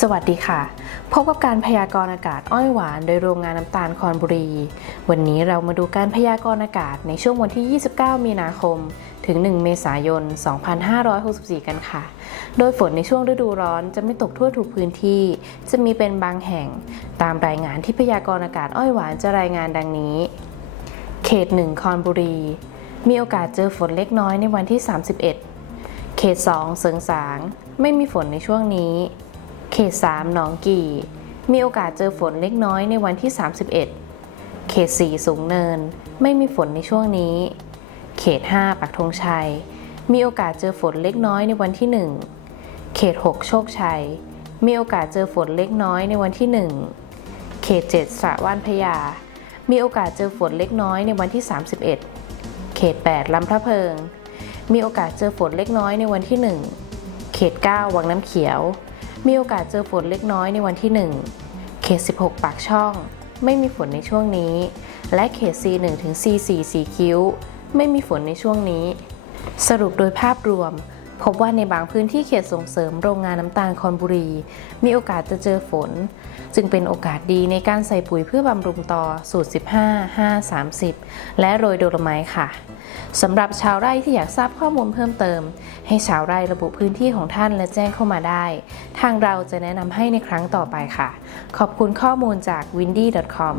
สวัสดีค่ะ พบกับการพยากรณ์อากาศอ้อยหวาน โดยโรงงานน้ำตาลคอนบุรี วันนี้เรามาดูการพยากรณ์อากาศในช่วงวันที่ 29 มีนาคม ถึง 1 เมษายน 2564 กันค่ะ โดยฝนในช่วงฤดูร้อนจะไม่ตกทั่วทุกพื้นที่ จะมีเป็นบางแห่ง ตามรายงานที่พยากรณ์อากาศอ้อยหวานจะรายงานดังนี้ เขต 1 คอนบุรี มีโอกาสเจอฝนเล็กน้อยในวันที่ 31 เขต 2 เสริงสาง ไม่มีฝนในช่วงนี้ เขต 3 หนองกี่ มีโอกาสเจอฝนเล็กน้อยในวันที่ 31 เขต 4 สูงเนิน ไม่มีฝนในช่วงนี้ เขต 5 ปักธงชัย มีโอกาสเจอฝนเล็กน้อยในวันที่ 1 เขต 6 โชคชัย มีโอกาสเจอฝนเล็กน้อยในวันที่ 1 เขต 7 สระว่านพญามีโอกาสเจอฝนเล็กน้อยในวันที่ 31 เขต 8 ลำพระเพิง มีโอกาสเจอฝนเล็กน้อยในวันที่ 1 เขต 9 วังน้ำเขียว มีโอกาสเจอฝนเล็กน้อยในวันที่ 1 เขต 16 ปากช่อง ไม่มีฝนในช่วงนี้ และเขต C1 ถึง C4 สีคิ้ว ไม่มีฝนในช่วงนี้ สรุปโดยภาพรวม พบว่าในบางพื้นที่เขตส่งเสริมโรงงานน้ำตาลคอนบุรี มีโอกาสจะเจอฝน จึงเป็นโอกาสดีในการใส่ปุ๋ยเพื่อบำรุงต่อสูตร 15 5 30 และโรยโดลไม้ค่ะสำหรับชาวไร่ที่อยากทราบข้อมูลเพิ่มเติม ให้ชาวไร่ระบุพื้นที่ของท่านและแจ้งเข้ามาได้ ทางเราจะแนะนำให้ในครั้งต่อไปค่ะ ขอบคุณข้อมูลจาก windy.com